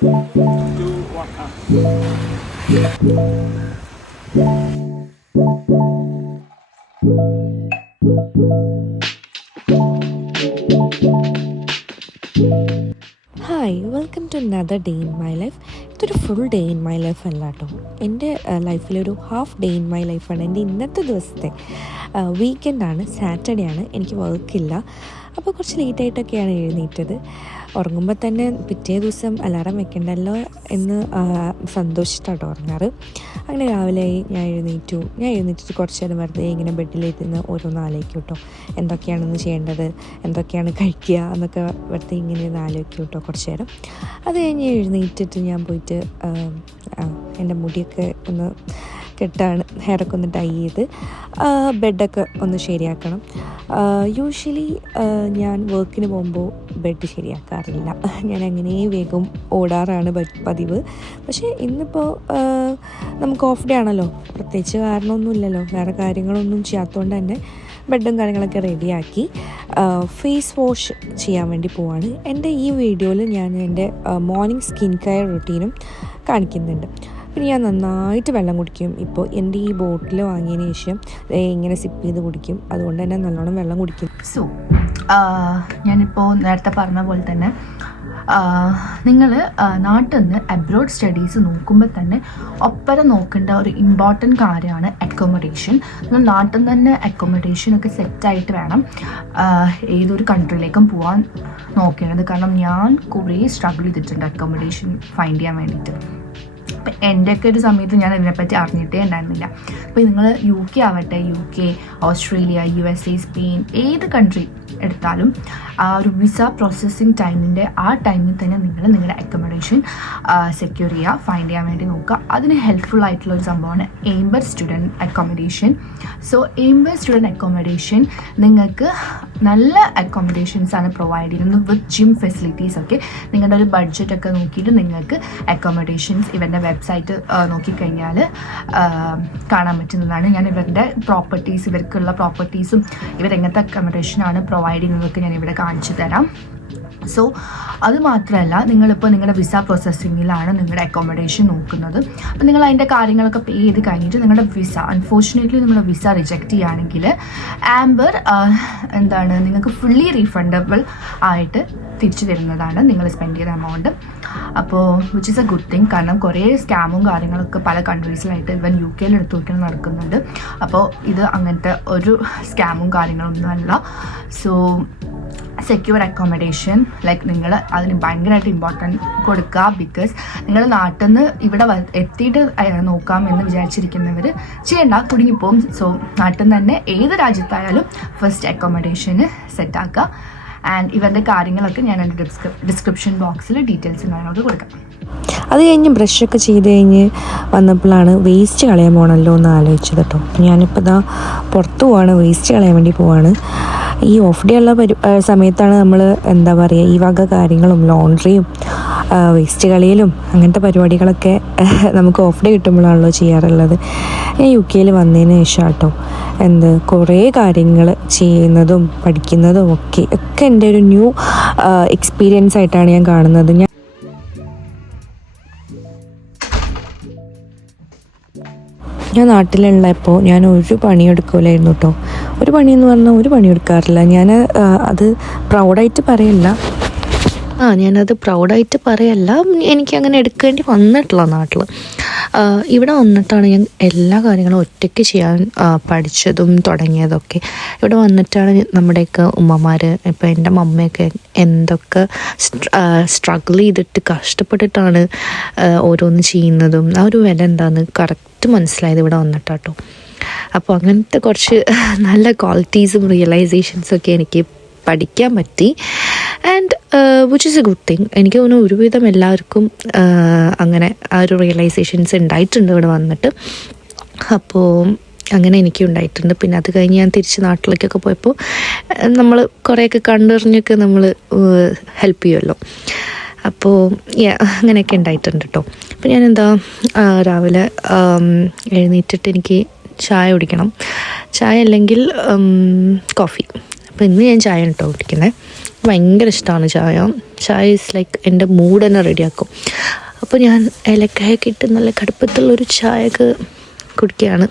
Hi, welcome to another day in my life. ഇതൊരു full day in my life അല്ല കേട്ടോ. എൻ്റെ ലൈഫിലൊരു ഹാഫ് ഡേ ഇൻ മൈ ലൈഫാണ്. എൻ്റെ ഇന്നത്തെ ദിവസത്തെ വീക്കെൻഡാണ്, സാറ്റർഡേ ആണ്, എനിക്ക് വർക്കില്ല. അപ്പോൾ കുറച്ച് ലേറ്റായിട്ടൊക്കെയാണ് എഴുന്നേറ്റത്. ഉറങ്ങുമ്പോൾ തന്നെ പിറ്റേ ദിവസം അലാറം വെക്കണ്ടല്ലോ എന്ന് സന്തോഷിച്ചിട്ടാട്ടോ ഉറങ്ങാറ്. അങ്ങനെ രാവിലെ ഞാൻ എഴുന്നേറ്റിട്ട് കുറച്ച് നേരം വെറുതെ ഇങ്ങനെ ബെഡിലിരുന്ന് ഓരോന്ന് ആലോചിക്കും കേട്ടോ. എന്തൊക്കെയാണെന്ന് ചെയ്യേണ്ടത്, എന്തൊക്കെയാണ് കഴിക്കുക എന്നൊക്കെ വെറുതെ ഇങ്ങനെ ആലോചിക്കും കേട്ടോ കുറച്ച് നേരം. അത് കഴിഞ്ഞ് എഴുന്നേറ്റിട്ട് ഞാൻ പോയിട്ട് എൻ്റെ മുടിയൊക്കെ ഒന്ന് കെട്ടാണ്, ഹെയറൊക്കെ ഒന്ന് ടൈ ചെയ്ത് ബെഡൊക്കെ ഒന്ന് ശരിയാക്കണം. യൂഷ്വലി ഞാൻ വർക്കിന് പോകുമ്പോൾ ബെഡ് ശരിയാക്കാറില്ല. ഞാൻ അങ്ങനെ വേഗം ഓടാറാണ് പതിവ്. പക്ഷേ ഇന്നിപ്പോൾ നമുക്ക് ഓഫ് ഡേ ആണല്ലോ, പ്രത്യേകിച്ച് കാരണമൊന്നുമില്ലല്ലോ, വേറെ കാര്യങ്ങളൊന്നും ചെയ്യാത്തതുകൊണ്ട് തന്നെ ബെഡും കാര്യങ്ങളൊക്കെ റെഡിയാക്കി ഫേസ് വാഷ് ചെയ്യാൻ വേണ്ടി പോവാണ്. എൻ്റെ ഈ വീഡിയോയിൽ ഞാൻ എൻ്റെ മോർണിംഗ് സ്കിൻ കെയർ റുട്ടീനും കാണിക്കുന്നുണ്ട്. പിന്നെ ഞാൻ നന്നായിട്ട് വെള്ളം കുടിക്കും. ഇപ്പോൾ എൻ്റെ ഈ ബോട്ടിൽ വാങ്ങിയതിന് ശേഷം ഇങ്ങനെ സിപ്പ് ചെയ്ത് കുടിക്കും. അതുകൊണ്ട് തന്നെ നല്ലോണം വെള്ളം കുടിക്കും. സോ ഞാനിപ്പോൾ നേരത്തെ പറഞ്ഞ പോലെ തന്നെ നിങ്ങൾ നാട്ടിൽ നിന്ന് അബ്രോഡ് സ്റ്റഡീസ് നോക്കുമ്പോൾ തന്നെ ഒപ്പരം നോക്കേണ്ട ഒരു ഇമ്പോർട്ടൻറ്റ് കാര്യമാണ് അക്കോമഡേഷൻ. നിങ്ങൾ നാട്ടിൽ നിന്ന് തന്നെ അക്കോമഡേഷനൊക്കെ സെറ്റായിട്ട് വേണം ഏതൊരു കൺട്രിയിലേക്കും പോകാൻ നോക്കേണ്ടത്. കാരണം ഞാൻ കുറേ സ്ട്രഗിൾ ചെയ്തിട്ടുണ്ട് അക്കോമഡേഷൻ ഫൈൻഡ് ചെയ്യാൻ വേണ്ടിയിട്ട്. അപ്പം എൻ്റെയൊക്കെ ഒരു സമയത്ത് ഞാൻ ഇതിനെപ്പറ്റി അറിഞ്ഞിട്ടേ ഉണ്ടായിരുന്നില്ല. അപ്പോൾ നിങ്ങൾ UK ആവട്ടെ, UK, ഓസ്ട്രേലിയ, USA, സ്പെയിൻ, ഏത് കൺട്രി എടുത്താലും ആ ഒരു വിസ പ്രോസസ്സിങ് ടൈമിൻ്റെ ആ ടൈമിൽ തന്നെ നിങ്ങൾ നിങ്ങളുടെ അക്കോമഡേഷൻ സെക്യൂർ ചെയ്യുക, ഫൈൻഡ് ചെയ്യാൻ വേണ്ടി നോക്കുക. അതിന് ഹെൽപ്ഫുൾ ആയിട്ടുള്ള ഒരു സംഭവമാണ് Amber student accommodation. So Amber student accommodation നിങ്ങൾക്ക് നല്ല അക്കോമഡേഷൻസ് ആണ് പ്രൊവൈഡ് ചെയ്യുന്നത് വിത്ത് ജിം ഫെസിലിറ്റീസ് ഒക്കെ. നിങ്ങളുടെ ഒരു ബഡ്ജറ്റൊക്കെ നോക്കിയിട്ട് നിങ്ങൾക്ക് അക്കോമഡേഷൻസ് ഇവരുടെ വെബ്സൈറ്റ് നോക്കിക്കഴിഞ്ഞാൽ കാണാൻ പറ്റുന്നതാണ്. ഞാൻ ഇവരുടെ പ്രോപ്പർട്ടീസ്, ഇവർക്കുള്ള പ്രോപ്പർട്ടീസും ഇവരെങ്ങനത്തെ അക്കോമഡേഷനാണ് പ്രൊവൈഡ് ചെയ്യുന്നതൊക്കെ ഞാൻ ഇവിടെ കാണിച്ചു തരാം. സോ അത് മാത്രമല്ല, നിങ്ങളിപ്പോൾ നിങ്ങളുടെ വിസ പ്രോസസ്സിങ്ങിലാണ് നിങ്ങളുടെ അക്കോമഡേഷൻ നോക്കുന്നത്. അപ്പോൾ നിങ്ങൾ അതിൻ്റെ കാര്യങ്ങളൊക്കെ പേ ചെയ്ത് കഴിഞ്ഞിട്ട് നിങ്ങളുടെ വിസ അൺഫോർച്ചുനേറ്റ്ലി നിങ്ങളുടെ വിസ റിജക്റ്റ് ചെയ്യുകയാണെങ്കിൽ ആംബർ നിങ്ങൾക്ക് ഫുള്ളി റീഫണ്ടബിൾ ആയിട്ട് തിരിച്ചു തരുന്നതാണ് നിങ്ങൾ സ്പെൻഡ് ചെയ്ത എമൗണ്ട്. അപ്പോൾ which is A good thing. കാരണം കുറേ സ്കാമും കാര്യങ്ങളൊക്കെ പല കൺട്രീസിലായിട്ട് ഇവൻ UK എടുത്തു നോക്കിയാൽ നടക്കുന്നുണ്ട്. അപ്പോൾ ഇത് അങ്ങനത്തെ ഒരു സ്കാമും കാര്യങ്ങളൊന്നും അല്ല. സോ സെക്യൂർ അക്കോമഡേഷൻ നിങ്ങൾ അതിന് ഭയങ്കരമായിട്ട് ഇമ്പോർട്ടൻറ്റ് കൊടുക്കുക. ബിക്കോസ് നിങ്ങൾ നാട്ടിൽ നിന്ന് ഇവിടെ എത്തിയിട്ട് നോക്കാം എന്ന് വിചാരിച്ചിരിക്കുന്നവർ ചെയ്യേണ്ട, കുടുങ്ങിപ്പോവും. സോ നാട്ടിൽ നിന്ന് തന്നെ ഏത് രാജ്യത്തായാലും ഫസ്റ്റ് അക്കോമഡേഷന് സെറ്റാക്കുക. ആൻഡ് ഇവരുടെ കാര്യങ്ങളൊക്കെ ഞാൻ എൻ്റെ ഡിസ്ക്രിപ്ഷൻ ബോക്സിൽ ഡീറ്റെയിൽസ് കാര്യങ്ങളൊക്കെ കൊടുക്കാം. അത് കഴിഞ്ഞ് ബ്രഷൊക്കെ ചെയ്ത് കഴിഞ്ഞ് വന്നപ്പോഴാണ് വേസ്റ്റ് കളയാൻ പോകണമല്ലോ എന്ന് ആലോചിച്ചത് കേട്ടോ. ഞാനിപ്പോൾ ഇതാ പുറത്ത് പോവാണ്, വേസ്റ്റ് കളയാൻ വേണ്ടി പോവാണ്. ഈ ഓഫ് ഡേ ഉള്ള സമയത്താണ് നമ്മൾ ഈ വക കാര്യങ്ങളും ലോണ്ട്രിയും വേസ്റ്റ് കളിയിലും അങ്ങനത്തെ പരിപാടികളൊക്കെ നമുക്ക് ഓഫ് ഡേ കിട്ടുമ്പോഴാണല്ലോ ചെയ്യാറുള്ളത്. ഞാൻ UK വന്നതിന് ശേഷം കേട്ടോ കുറേ കാര്യങ്ങൾ ചെയ്യുന്നതും പഠിക്കുന്നതും ഒക്കെ എൻ്റെ ഒരു ന്യൂ എക്സ്പീരിയൻസ് ആയിട്ടാണ് ഞാൻ കാണുന്നത്. ഞാൻ നാട്ടിലുള്ളപ്പോൾ ഞാൻ ഒരു പണിയെടുക്കില്ലായിരുന്നു കേട്ടോ. ഒരു പണിയെന്ന് പറഞ്ഞാൽ ഒരു പണിയെടുക്കാറില്ല. ഞാൻ അത് പ്രൗഡായിട്ട് പറയല്ല, എനിക്കങ്ങനെ എടുക്കേണ്ടി വന്നിട്ടില്ല നാട്ടിൽ. ഇവിടെ വന്നിട്ടാണ് ഞാൻ എല്ലാ കാര്യങ്ങളും ഒറ്റയ്ക്ക് ചെയ്യാൻ പഠിച്ചതും തുടങ്ങിയതൊക്കെ. ഇവിടെ വന്നിട്ടാണ് നമ്മുടെയൊക്കെ ഉമ്മമാർ, ഇപ്പോൾ എൻ്റെ മമ്മയൊക്കെ എന്തൊക്കെ സ്ട്രഗിൾ ചെയ്തിട്ട് കഷ്ടപ്പെട്ടിട്ടാണ് ഓരോന്ന് ചെയ്യുന്നതും ആ ഒരു വില എന്താണെന്ന് കറക്റ്റ് മനസ്സിലായത് ഇവിടെ വന്നിട്ടാട്ടോ. അപ്പോൾ അങ്ങനത്തെ കുറച്ച് നല്ല ക്വാളിറ്റീസും റിയലൈസേഷൻസൊക്കെ എനിക്ക് പഠിക്കാൻ പറ്റി. And which is A good thing. എനിക്ക് തോന്നുന്നു ഒരുവിധം എല്ലാവർക്കും അങ്ങനെ ആ ഒരു റിയലൈസേഷൻസ് ഉണ്ടായിട്ടുണ്ട് ഇവിടെ വന്നിട്ട്. അപ്പോൾ അങ്ങനെ എനിക്കും ഉണ്ടായിട്ടുണ്ട്. പിന്നെ അത് കഴിഞ്ഞ് ഞാൻ തിരിച്ച് നാട്ടിലേക്കൊക്കെ പോയപ്പോൾ നമ്മൾ കുറേയൊക്കെ കണ്ടറിഞ്ഞൊക്കെ നമ്മൾ ഹെൽപ്പ് ചെയ്യുമല്ലോ. അപ്പോൾ അങ്ങനെയൊക്കെ ഉണ്ടായിട്ടുണ്ട് കേട്ടോ. അപ്പോൾ ഞാനെന്താ രാവിലെ എഴുന്നേറ്റിട്ട് എനിക്ക് ചായ കുടിക്കണം. ചായ അല്ലെങ്കിൽ കോഫി. അപ്പോൾ ഇന്ന് ഞാൻ ചായ കേട്ടോ കുടിക്കുന്നത്. ഭയങ്കര ഇഷ്ടമാണ് ചായ ഈസ് ലൈക്ക് എൻ്റെ മൂഡ് തന്നെ റെഡിയാക്കും. അപ്പോൾ ഞാൻ ഏലക്കായൊക്കെ ഇട്ട് നല്ല കടുപ്പത്തുള്ളൊരു ചായയൊക്കെ കുടിക്കുകയാണ്.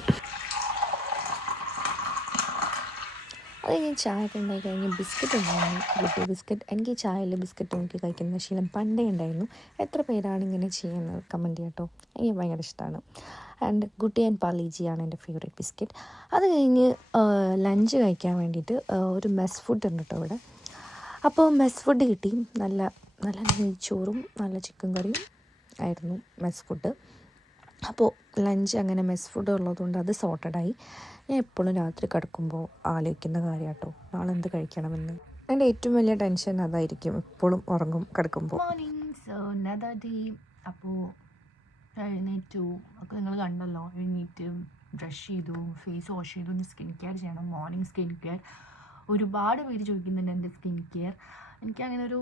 അത് ഞാൻ ചായയൊക്കെ ഉണ്ടായി കഴിഞ്ഞ് ബിസ്ക്കറ്റ് ഉണ്ടായിരുന്നു, ഗുട്ടി ബിസ്ക്കറ്റ്. എനിക്ക് ചായയിൽ ബിസ്ക്കറ്റ് നോക്കി കഴിക്കുന്ന ശീലം പണ്ടേ ഉണ്ടായിരുന്നു. എത്ര പേരാണ് ഇങ്ങനെ ചെയ്യുന്നത് കമൻറ്റ് ചെയ്യാട്ടോ, എനിക്ക് ഭയങ്കര ഇഷ്ടമാണ്. ആൻഡ് ഗുട്ടി ആൻഡ് പാർലിജിയാണ് എൻ്റെ ഫേവറേറ്റ് ബിസ്ക്കറ്റ്. അത് കഴിഞ്ഞ് ലഞ്ച് കഴിക്കാൻ വേണ്ടിയിട്ട് ഒരു മെസ് ഫുഡ് ഉണ്ട് കേട്ടോ ഇവിടെ. അപ്പോൾ മെസ് ഫുഡ് കിട്ടി. നല്ല നല്ല നെയ്ച്ചോറും നല്ല ചിക്കൻ കറിയും ആയിരുന്നു മെസ് ഫുഡ്. അപ്പോൾ ലഞ്ച് അങ്ങനെ മെസ് ഫുഡ് ഉള്ളതുകൊണ്ട് അത് സോർട്ടഡായി. ഞാൻ എപ്പോഴും രാത്രി കിടക്കുമ്പോൾ ആലോചിക്കുന്ന കാര്യം കേട്ടോ, നാളെ എന്ത് കഴിക്കണമെന്ന്. എൻ്റെ ഏറ്റവും വലിയ ടെൻഷൻ അതായിരിക്കും, എപ്പോഴും ഉറങ്ങും കിടക്കുമ്പോൾ. മോർണിംഗ്. So another day. അപ്പോൾ എഴുന്നേറ്റു, ഒക്കെ നിങ്ങൾ കണ്ടല്ലോ. എഴുന്നേറ്റ് ബ്രഷ് ചെയ്തു, ഫേസ് വാഷ് ചെയ്തു, ഇനി സ്കിൻ കെയർ ചെയ്യണം. Morning skin care. ഒരുപാട് പേര് ചോദിക്കുന്നുണ്ട് എൻ്റെ സ്കിൻ കെയർ. എനിക്കങ്ങനെ ഒരു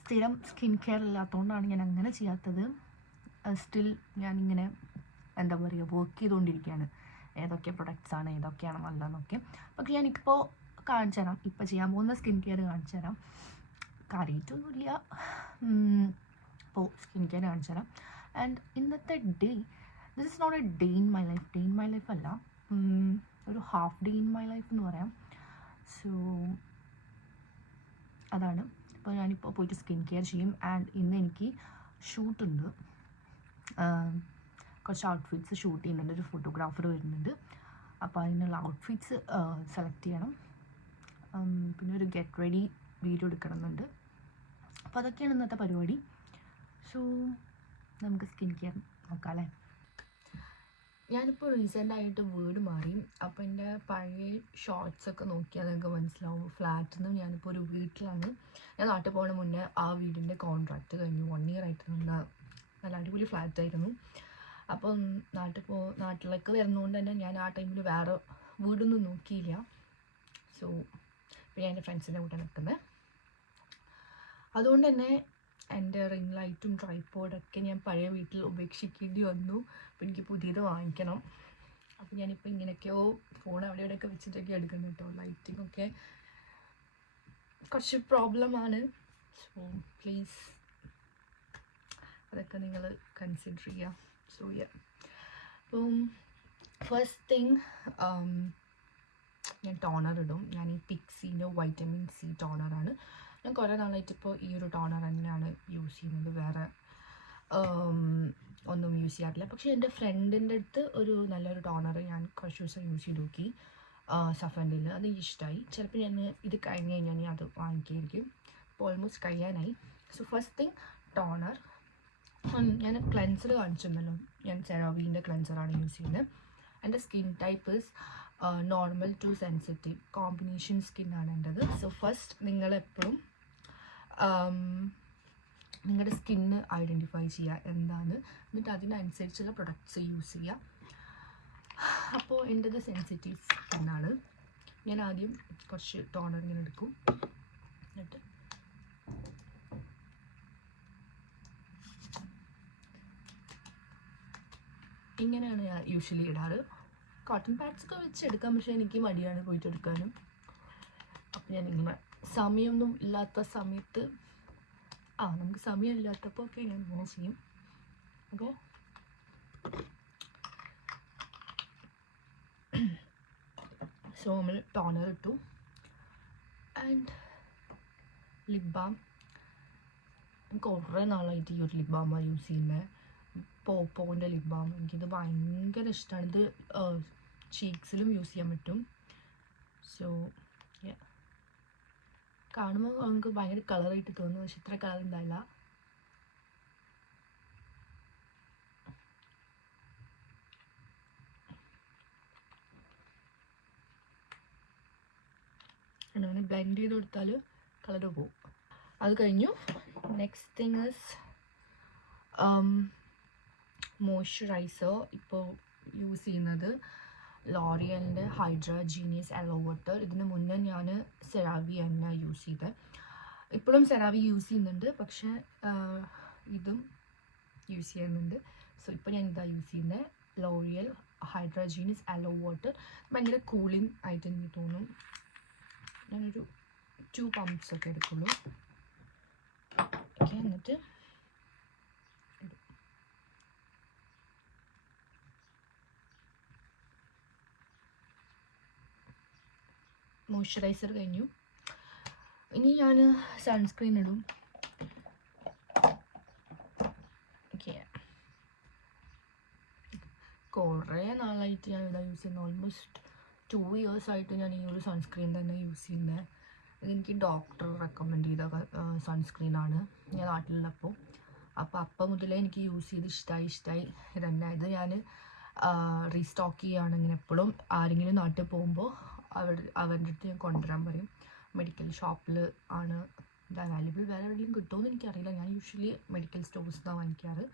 സ്ഥിരം സ്കിൻ കെയർ ഇല്ലാത്തതുകൊണ്ടാണ് ഞാൻ അങ്ങനെ ചെയ്യാത്തത്. സ്റ്റിൽ ഞാനിങ്ങനെ എന്താ പറയുക, വർക്ക് ചെയ്തുകൊണ്ടിരിക്കുകയാണ്. ഏതൊക്കെ പ്രൊഡക്ട്സാണ്, ഏതൊക്കെയാണ് നല്ലതെന്നൊക്കെ. പക്ഷേ ഞാനിപ്പോൾ കാണിച്ചു തരാം, ഇപ്പോൾ ചെയ്യാൻ പോകുന്ന സ്കിൻ കെയർ കാണിച്ചു തരാം. കാര്യമായിട്ടൊന്നുമില്ല, അപ്പോൾ സ്കിൻ കെയർ കാണിച്ചു തരാം. ആൻഡ് ഇന്നത്തെ day, this is not a day in my life. Day in my life അല്ല, ഒരു half day in my life എന്ന് പറയാം. സോ അതാണ്. ഇപ്പോൾ ഞാനിപ്പോൾ പോയിട്ട് സ്കിൻ കെയർ ചെയ്യും. ആൻഡ് ഇന്ന് എനിക്ക് ഷൂട്ടുണ്ട്, കുറച്ച് ഔട്ട്ഫിറ്റ്സ് ഷൂട്ട് ചെയ്യുന്നുണ്ട്. ഒരു ഫോട്ടോഗ്രാഫർ വരുന്നുണ്ട്, അപ്പോൾ അതിനുള്ള ഔട്ട്ഫിറ്റ്സ് സെലക്ട് ചെയ്യണം. പിന്നെ ഒരു ഗെറ്റ് റെഡി വീഡിയോ എടുക്കണമെന്നുണ്ട്. അപ്പോൾ അതൊക്കെയാണ് ഇന്നത്തെ പരിപാടി. സോ നമുക്ക് സ്കിൻ കെയർ നോക്കാം അല്ലേ. ഞാനിപ്പോൾ റീസെൻ്റായിട്ട് വീട് മാറി. അപ്പോൾ എൻ്റെ പഴയ ഷോർട്സൊക്കെ നോക്കിയാൽ നിങ്ങൾക്ക് മനസ്സിലാവും. ഫ്ലാറ്റിൽ നിന്ന് ഞാനിപ്പോൾ ഒരു വീട്ടിലാണ്. ഞാൻ നാട്ടിൽ പോകുന്ന മുന്നേ ആ വീടിൻ്റെ കോൺട്രാക്റ്റ് കഴിഞ്ഞു. 1 year ആയിട്ട് നിന്ന നല്ല അടിപൊളി ഫ്ലാറ്റായിരുന്നു. അപ്പം നാട്ടിലേക്ക് വരുന്നതുകൊണ്ട് തന്നെ ഞാൻ ആ ടൈമിൽ വേറെ വീടൊന്നും നോക്കിയില്ല. സോ ഇപ്പോൾ ഞാൻ എൻ്റെ ഫ്രണ്ട്സിൻ്റെ കൂടെ നിൽക്കുന്നത്. അതുകൊണ്ട് തന്നെ എൻ്റെ റിംഗ് ലൈറ്റും ട്രൈപോഡൊക്കെ ഞാൻ പഴയ വീട്ടിൽ ഉപേക്ഷിക്കേണ്ടി വന്നു. അപ്പോൾ എനിക്ക് പുതിയത് വാങ്ങിക്കണം. അപ്പോൾ ഞാനിപ്പോൾ ഇങ്ങനെയൊക്കെയോ ഫോൺ അവിടെ ഇവിടെയൊക്കെ വെച്ചിട്ടൊക്കെ എടുക്കുന്നത് കേട്ടോ. ലൈറ്റിങ്ങൊക്കെ കുറച്ച് പ്രോബ്ലമാണ്. സോ പ്ലീസ് അതൊക്കെ നിങ്ങൾ കൺസിഡർ ചെയ്യുക. സോ അപ്പം ഫസ്റ്റ് തിങ്, ഞാൻ ടോണർ ഇടും. ഞാൻ ഈ പിക്സിൻ്റെ വൈറ്റമിൻ സി ടോണറാണ്. ഞാൻ കുറേ നാളായിട്ട് ഇപ്പോൾ ഈ ഒരു ടോണർ തന്നെയാണ് യൂസ് ചെയ്യുന്നത്. വേറെ ഒന്നും യൂസ് ചെയ്യാറില്ല. പക്ഷേ എൻ്റെ ഫ്രണ്ടിൻ്റെ അടുത്ത് ഒരു നല്ലൊരു ടോണർ ഞാൻ കുറച്ച് ദിവസം യൂസ് ചെയ്ത് നോക്കി, സഫൻഡിൽ. അത് ഇഷ്ടമായി. ചിലപ്പോൾ ഞാൻ ഇത് കഴിഞ്ഞ് കഴിഞ്ഞാൽ ഞാൻ അത് വാങ്ങിക്കായിരിക്കും. ഇപ്പോൾ ഓൾമോസ്റ്റ് കഴിയാനായി. So first thing toner. ഞാൻ ക്ലെൻസർ കാണിച്ചിരുന്നല്ലോ, ഞാൻ സെറാവിൻ്റെ ക്ലെൻസറാണ് യൂസ് ചെയ്യുന്നത്. എൻ്റെ skin type is normal to sensitive combination സ്കിന്നാണ് എൻ്റെത്. സോ ഫസ്റ്റ് നിങ്ങളെപ്പോഴും നിങ്ങളുടെ സ്കിന്ന് ഐഡൻറ്റിഫൈ ചെയ്യുക എന്താണ്, എന്നിട്ട് അതിനനുസരിച്ചുള്ള പ്രൊഡക്ട്സ് യൂസ് ചെയ്യുക. അപ്പോൾ എൻ്റെത് സെൻസിറ്റീവ് സ്കിന്നാണ്. ഞാൻ ആദ്യം കുറച്ച് ടോണർ ഇങ്ങനെ എടുക്കും. എന്നിട്ട് ഇങ്ങനെയാണ് ഞാൻ യൂഷ്വലി ഇടാറ്. കോട്ടൺ പാഡ്സൊക്കെ വെച്ചെടുക്കാം, പക്ഷേ എനിക്ക് മടിയാണ് പോയിട്ട് എടുക്കാനും. അപ്പോൾ ഞാനിങ്ങനെ സമയമൊന്നും ഇല്ലാത്ത സമയത്ത്, നമുക്ക് സമയമില്ലാത്തപ്പോൾ ഒക്കെ ഞാൻ ഇങ്ങനെ ചെയ്യും. ഓക്കെ, സോ നമ്മൾ ടോണർ ഇട്ടു. And lip balm. എനിക്ക് കുറേ നാളായിട്ട് ഈ ഒരു ലിപ് ബാമാണ് യൂസ് ചെയ്യുന്നത്. പോപ്പോൻ്റെ ലിപ് ബാം. എനിക്കിത് ഭയങ്കര ഇഷ്ടമാണ്. ഇത് ചീക്സിലും യൂസ് ചെയ്യാൻ പറ്റും. സോ കാണുമ്പോൾ നമുക്ക് ഭയങ്കര കളറായിട്ട് തോന്നും, പക്ഷെ ഇത്ര കളർ ഉണ്ടാവില്ല. അങ്ങനെ ബ്ലെൻഡ് ചെയ്ത് കൊടുത്താൽ കളർ പോകും. അത് കഴിഞ്ഞു. Next thing is moisturiser. ഇപ്പോൾ യൂസ് ചെയ്യുന്നത് ലോറിയലിൻ്റെ ഹൈഡ്രാ ജീനിയസ് അലോ വാട്ടർ. ഇതിന് മുന്നേ ഞാൻ സെറാവി തന്നെ യൂസ് ചെയ്തത്. ഇപ്പോഴും സെറാവി യൂസ് ചെയ്യുന്നുണ്ട്, പക്ഷേ ഇതും യൂസ് ചെയ്യുന്നുണ്ട്. സോ ഇപ്പോൾ ഞാൻ ഇതാണ് യൂസ് ചെയ്യുന്നത്, L'Oréal hydra genius hello water. ഭയങ്കര കൂളിംഗ് ആയിട്ട് എനിക്ക് തോന്നും. ഞാനൊരു 2 pumps ഒക്കെ എടുക്കുള്ളൂ. ഓക്കെ, എന്നിട്ട് മോയ്സ്ചറൈസർ കഴിഞ്ഞു. ഇനി ഞാൻ സൺസ്ക്രീൻ ഇടും. ഓക്കെ, കുറേ നാളായിട്ട് ഞാൻ ഇതാ യൂസ് ചെയ്യുന്നത്. ഓൾമോസ്റ്റ് 2 years ആയിട്ട് ഞാൻ ഈ ഒരു സൺസ്ക്രീൻ തന്നെ യൂസ് ചെയ്യുന്നത്. എനിക്ക് ഡോക്ടർ റെക്കമെൻഡ് ചെയ്ത സൺസ്ക്രീനാണ് ഞാൻ നാട്ടിലുള്ളപ്പോൾ. അപ്പം മുതലേ എനിക്ക് യൂസ് ചെയ്ത് ഇഷ്ടമായി തന്നെ. ഇത് ഞാൻ റീസ്റ്റോക്ക് ചെയ്യുകയാണ്. ഇങ്ങനെ എപ്പോഴും ആരെങ്കിലും നാട്ടിൽ പോകുമ്പോൾ അവരുടെ അടുത്ത് ഞാൻ കൊണ്ടുവരാൻ പറയും. മെഡിക്കൽ ഷോപ്പിൽ ആണ് ഇത് അവൈലബിൾ. വേറെ എവിടെയും കിട്ടുമെന്ന് എനിക്കറിയില്ല. ഞാൻ യൂഷ്വലി മെഡിക്കൽ സ്റ്റോഴ്സിലാണ് വാങ്ങിക്കാറ്.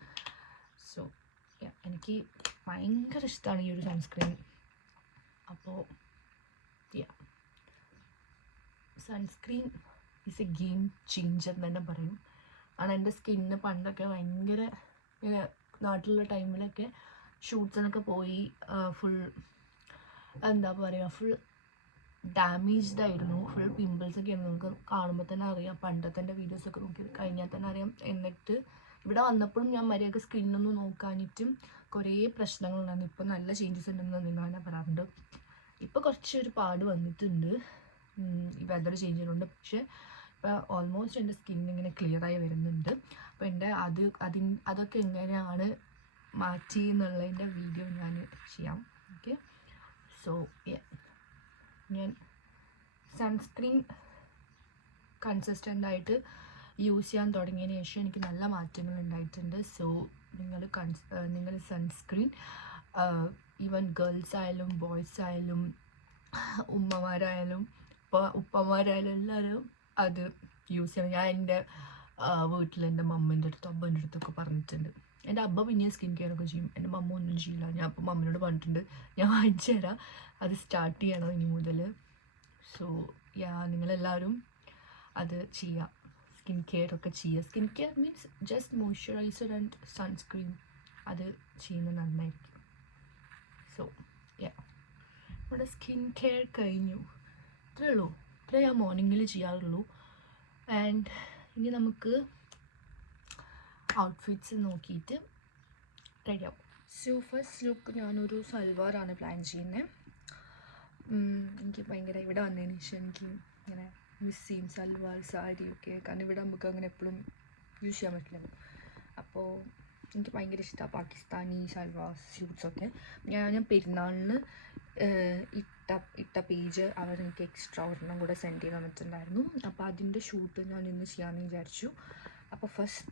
സോ എനിക്ക് ഭയങ്കര ഇഷ്ടമാണ് ഈ ഒരു സൺസ്ക്രീൻ. അപ്പോൾ sunscreen is A game changer എന്ന് തന്നെ പറയും. കാരണം എൻ്റെ സ്കിന്ന് പണ്ടൊക്കെ ഭയങ്കര നാട്ടിലുള്ള ടൈമിലൊക്കെ ഷൂട്ട്സിനൊക്കെ പോയി ഫുൾ എന്താ പറയുക, ഫുൾ ഡാമേജ്ഡ് ആയിരുന്നു. ഫുൾ പിമ്പിൾസൊക്കെ ആയിരുന്നു. നമുക്ക് കാണുമ്പോൾ തന്നെ അറിയാം. പണ്ടത്തെ എൻ്റെ വീഡിയോസൊക്കെ നോക്കി കഴിഞ്ഞാൽ തന്നെ അറിയാം. എന്നിട്ട് ഇവിടെ വന്നപ്പോഴും ഞാൻ മര്യാദക്ക് സ്കിന്നൊന്നും നോക്കാനിട്ടും കുറേ പ്രശ്നങ്ങളുണ്ടായിരുന്നു. ഇപ്പോൾ നല്ല ചേഞ്ചസ് ഉണ്ടെന്ന് നിങ്ങൾ തന്നെ പറയാറുണ്ട്. ഇപ്പോൾ കുറച്ചൊരു പാട് വന്നിട്ടുണ്ട് ഈ വെതർ ചേഞ്ച് ചെയ്യുന്നുണ്ട്. പക്ഷേ ഇപ്പോൾ ഓൾമോസ്റ്റ് എൻ്റെ സ്കിൻ ഇങ്ങനെ ക്ലിയറായി വരുന്നുണ്ട്. അപ്പോൾ എൻ്റെ അതൊക്കെ എങ്ങനെയാണ് മാറ്റി എന്നുള്ളതിൻ്റെ വീഡിയോ ഞാൻ ചെയ്യാം. ഓക്കെ, സോ ഞാൻ സൺസ്ക്രീൻ കൺസിസ്റ്റൻ്റായിട്ട് യൂസ് ചെയ്യാൻ തുടങ്ങിയതിന് ശേഷം എനിക്ക് നല്ല മാറ്റങ്ങൾ ഉണ്ടായിട്ടുണ്ട്. സോ നിങ്ങൾ സൺസ്ക്രീൻ ഈവൻ ഗേൾസ് ആയാലും ബോയ്സ് ആയാലും ഉമ്മമാരായാലും ഉപ്പമാരായാലും എല്ലാവരും അത് യൂസ് ചെയ്യണം. ഞാൻ എൻ്റെ വീട്ടിൽ എൻ്റെ മമ്മേൻ്റെ അടുത്തും അബ്ബൻ്റെ അടുത്തൊക്കെ പറഞ്ഞിട്ടുണ്ട്. എൻ്റെ അബ്ബ പിന്നെയും സ്കിൻ കെയർ ഒക്കെ ചെയ്യും. എൻ്റെ മമ്മ ഒന്നും ചെയ്യില്ല. ഞാൻ അപ്പോൾ മമ്മിനോട് പറഞ്ഞിട്ടുണ്ട് ഞാൻ വാങ്ങിച്ചു തരാം, അത് സ്റ്റാർട്ട് ചെയ്യണം ഇനി മുതൽ. സോ നിങ്ങളെല്ലാവരും അത് ചെയ്യുക, സ്കിൻ കെയർ ഒക്കെ ചെയ്യുക. Skin care means just moisturiser and sunscreen, അത് ചെയ്യുന്നത് നന്നായിരിക്കും. സോ നമ്മുടെ സ്കിൻ കെയർ കഴിഞ്ഞു. ഇത്രയേ ഉള്ളൂ. ഇത്രേ ഞാൻ മോർണിംഗിൽ ചെയ്യാറുള്ളൂ. ആൻഡ് ഇനി നമുക്ക് ഔട്ട്ഫിറ്റ്സ് നോക്കിയിട്ട് റെഡിയാവും. സോ ഫസ്റ്റ് ലുക്ക് ഞാനൊരു സൽവാറാണ് പ്ലാൻ ചെയ്യുന്നത്. എനിക്ക് ഭയങ്കര ഇവിടെ വന്നതിന് ശേഷം എനിക്ക് ഇങ്ങനെ മിസ് ചെയ്യും സൽവാർ സാരിയൊക്കെ. കാരണം ഇവിടെ നമുക്ക് അങ്ങനെ എപ്പോഴും യൂസ് ചെയ്യാൻ പറ്റില്ലല്ലോ. അപ്പോൾ എനിക്ക് ഭയങ്കര ഇഷ്ടമാണ് പാകിസ്ഥാനി സൽവാർ സ്യൂട്ട്സൊക്കെ. ഞാൻ പെരുന്നാളിന് ഇട്ട പേജ് അവർ എനിക്ക് എക്സ്ട്രാ ഒരെണ്ണം കൂടെ സെൻഡ് ചെയ്ത് തന്നിട്ടുണ്ടായിരുന്നു. അപ്പോൾ അതിൻ്റെ ഷൂട്ട് ഞാൻ ഇന്ന് ചെയ്യാമെന്ന് വിചാരിച്ചു. അപ്പോൾ ഫസ്റ്റ്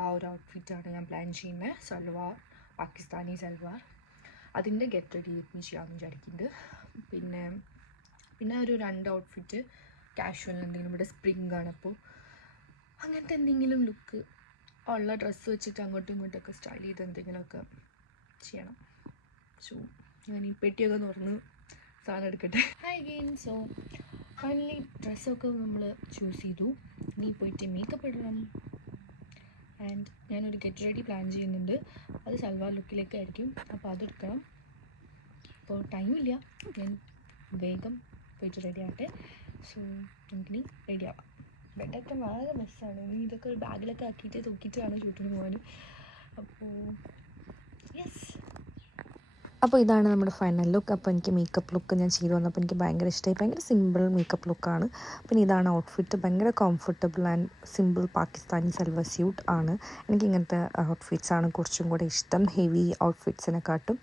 ആ ഒരു ഔട്ട്ഫിറ്റാണ് ഞാൻ പ്ലാൻ ചെയ്യുന്നത്. സൽവാർ, പാകിസ്ഥാനി സൽവാർ. അതിൻ്റെ ഗെറ്റ് റെഡി വിത്ത് മീ ചെയ്യാമെന്ന് വിചാരിക്കുന്നുണ്ട്. പിന്നെ ഒരു 2 ഔട്ട്ഫിറ്റ് കാഷ്വൽ, എന്തെങ്കിലും ഇവിടെ സ്പ്രിംഗ് ആണ്, അപ്പോൾ അങ്ങനത്തെ എന്തെങ്കിലും ലുക്ക് ഉള്ള ഡ്രസ്സ് വെച്ചിട്ട് അങ്ങോട്ടും ഇങ്ങോട്ടൊക്കെ സ്റ്റൈൽ ചെയ്ത് എന്തെങ്കിലുമൊക്കെ ചെയ്യണം. സോ ഞാൻ ഈ പെട്ടിയൊക്കെ തുറന്ന് സാധനം എടുക്കട്ടെ. High gain. സോ ഫൈനലി ഡ്രസ്സൊക്കെ നമ്മൾ ചൂസ് ചെയ്തു. ഇനി പോയിട്ട് മേക്കപ്പ് ഇടണം. ആൻഡ് ഞാനൊരു ഗെറ്റ് റെഡി പ്ലാൻ ചെയ്യുന്നുണ്ട്. അത് സൽവാർ ലുക്കിലേക്കായിരിക്കും. അപ്പോൾ അതെടുക്കണം. അപ്പോൾ ടൈമില്ല, ഞാൻ വേഗം പോയിട്ട് റെഡി ആകട്ടെ. സോ നമുക്കിനി റെഡി ആവാം. ബെഡൊക്കെ വളരെ മെസ്സാണ്. ഇനി ഇതൊക്കെ ഒരു ബാഗിലൊക്കെ ആക്കിയിട്ട് തൂക്കിയിട്ട് വേണം ഷൂട്ടിന് പോകാൻ. അപ്പോൾ യെസ്. അപ്പോൾ ഇതാണ് നമ്മുടെ ഫൈനൽ ലുക്ക്. അപ്പോൾ എനിക്ക് മേക്കപ്പ് ലുക്ക് ഞാൻ ചെയ്തു വന്നപ്പോൾ എനിക്ക് ഭയങ്കര ഇഷ്ടമായി. ഭയങ്കര സിമ്പിൾ മേക്കപ്പ് ലുക്കാണ്. പിന്നെ ഇതാണ് ഔട്ട്ഫിറ്റ്. ഭയങ്കര comfortable and simple Pakistani salwar suit ആണ്. എനിക്ക് ഇങ്ങനത്തെ ഔട്ട്ഫിറ്റ്സാണ് കുറച്ചും കൂടെ ഇഷ്ടം, ഹെവി ഔട്ട്ഫിറ്റ്സിനെക്കാട്ടും.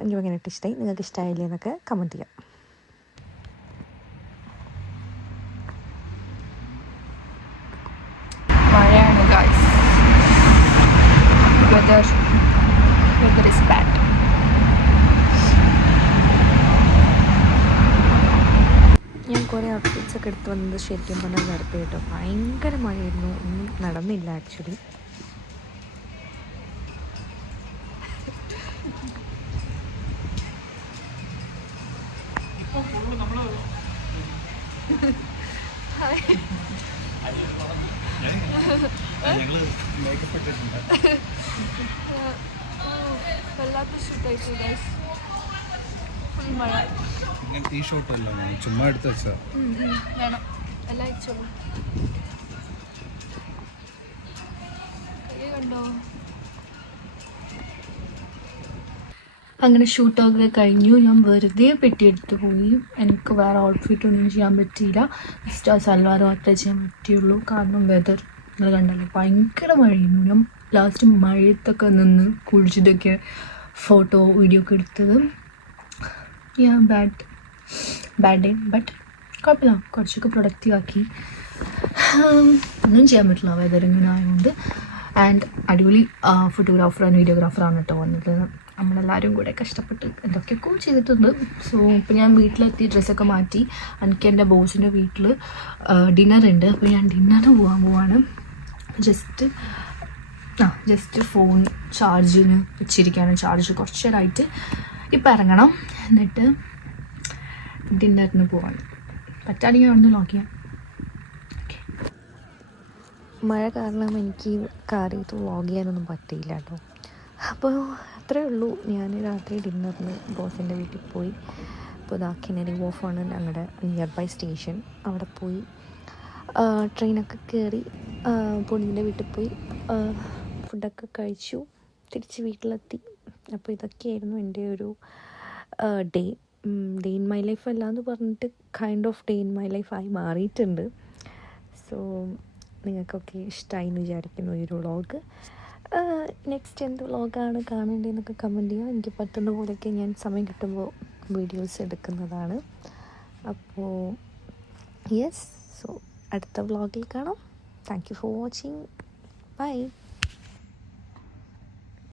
എനിക്ക് ഭയങ്കരമായിട്ട് ഇഷ്ടമായി. നിങ്ങൾക്ക് ഇഷ്ടമായില്ലേ എന്നൊക്കെ കമൻറ്റ് ചെയ്യാം. മഴയാണ് ഗൈസ്. weather is bad. ഞാൻ കുറേ ഔട്ട്ഫിറ്റ്സൊക്കെ എടുത്ത് വന്നത് ശരിക്കും പറഞ്ഞാൽ വെറുതെ കേട്ടോ. ഭയങ്കര മഴയായിരുന്നു. ഒന്നും നടന്നില്ല ആക്ച്വലി. വല്ലാത്ത ഷൂട്ടായിട്ട് ഗൈസ്. ഫുൾ മഴ. ടീഷർട്ട് അല്ല ചുമ്മാ എടുത്ത് വെച്ചാ വേണം എല്ലാം അയച്ചോളൂ. കണ്ടോ? അങ്ങനെ ഷൂട്ടൊക്കെ കഴിഞ്ഞു. ഞാൻ വെറുതെ പെട്ടിയെടുത്ത് പോയി. എനിക്ക് വേറെ ഔട്ട്ഫിറ്റ് ഒന്നും ചെയ്യാൻ പറ്റിയില്ല. ജസ്റ്റ് ആ സൽവാർ മാത്രമേ ചെയ്യാൻ പറ്റിയുള്ളൂ. കാരണം വെതർ നിങ്ങൾ കണ്ടല്ലോ, ഭയങ്കര മഴയും. ഞാൻ ലാസ്റ്റ് മഴയത്തൊക്കെ നിന്ന് കുളിച്ചിട്ടൊക്കെ ഫോട്ടോ വീഡിയോ ഒക്കെ എടുത്തത്. ബാഡ് ഡേ, ബട്ട് കുഴപ്പമില്ല, കുറച്ചൊക്കെ പ്രൊഡക്റ്റീവ് ആക്കി. ഒന്നും ചെയ്യാൻ പറ്റില്ല വെതർ ഇങ്ങനെ ആയതുകൊണ്ട്. ആൻഡ് അടിപൊളി ഫോട്ടോഗ്രാഫർ ആൻഡ് വീഡിയോഗ്രാഫറാണ് കേട്ടോ വന്നത്. നമ്മളെല്ലാവരും കൂടെ കഷ്ടപ്പെട്ട് എന്തൊക്കെയൊക്കെ ചെയ്തിട്ടുണ്ട്. സോ ഇപ്പോൾ ഞാൻ വീട്ടിലെത്തി ഡ്രസ്സൊക്കെ മാറ്റി. എനിക്ക് എൻ്റെ ബോസിൻ്റെ വീട്ടിൽ ഡിന്നർ ഉണ്ട്. അപ്പോൾ ഞാൻ ഡിന്നറിന് പോവാണ്. ജസ്റ്റ് ഫോൺ ചാർജിന് വെച്ചിരിക്കുകയാണ്. ചാർജ് കുറച്ച് നേരമായിട്ട്. ഇപ്പം ഇറങ്ങണം, എന്നിട്ട് ഡിന്നറിന് പോവാണ്. പറ്റാണെങ്കിൽ അവിടെ നിന്ന് നോക്കിയാൽ. മഴ കാരണം എനിക്ക് കാറിയത് വ്ളോഗ് ചെയ്യാനൊന്നും പറ്റിയില്ല കേട്ടോ. അപ്പോൾ അത്രയേ ഉള്ളൂ. ഞാൻ രാത്രി ഡിന്നറിന് ബോസിൻ്റെ വീട്ടിൽ പോയി. അപ്പോൾ ഇതാ കെനഡി വോഫാണ് ഞങ്ങളുടെ നിയർ ബൈ സ്റ്റേഷൻ. അവിടെ പോയി ട്രെയിനൊക്കെ കയറി പൊന്നിൻ്റെ വീട്ടിൽ പോയി ഫുഡൊക്കെ കഴിച്ചു. തിരിച്ച് വീട്ടിലെത്തി. അപ്പോൾ ഇതൊക്കെയായിരുന്നു എൻ്റെ ഒരു ഡേ ഇൻ മൈ ലൈഫ് അല്ല എന്ന് പറഞ്ഞിട്ട് kind of day in my ലൈഫായി മാറിയിട്ടുണ്ട്. സോ നിങ്ങൾക്കൊക്കെ ഇഷ്ടമായി എന്ന് വിചാരിക്കുന്നു ഈ ഒരു വ്ളോഗ്. നെക്സ്റ്റ് എന്ത് വ്ളോഗാണ് കാണേണ്ടതെന്നൊക്കെ കമൻറ്റ് ചെയ്യുക. എനിക്ക് പറ്റുന്ന പോലെയൊക്കെ ഞാൻ സമയം കിട്ടുമ്പോൾ വീഡിയോസ് എടുക്കുന്നതാണ്. അപ്പോൾ യെസ്, സോ അടുത്ത വ്ളോഗിൽ കാണാം. Thank you for watching. By.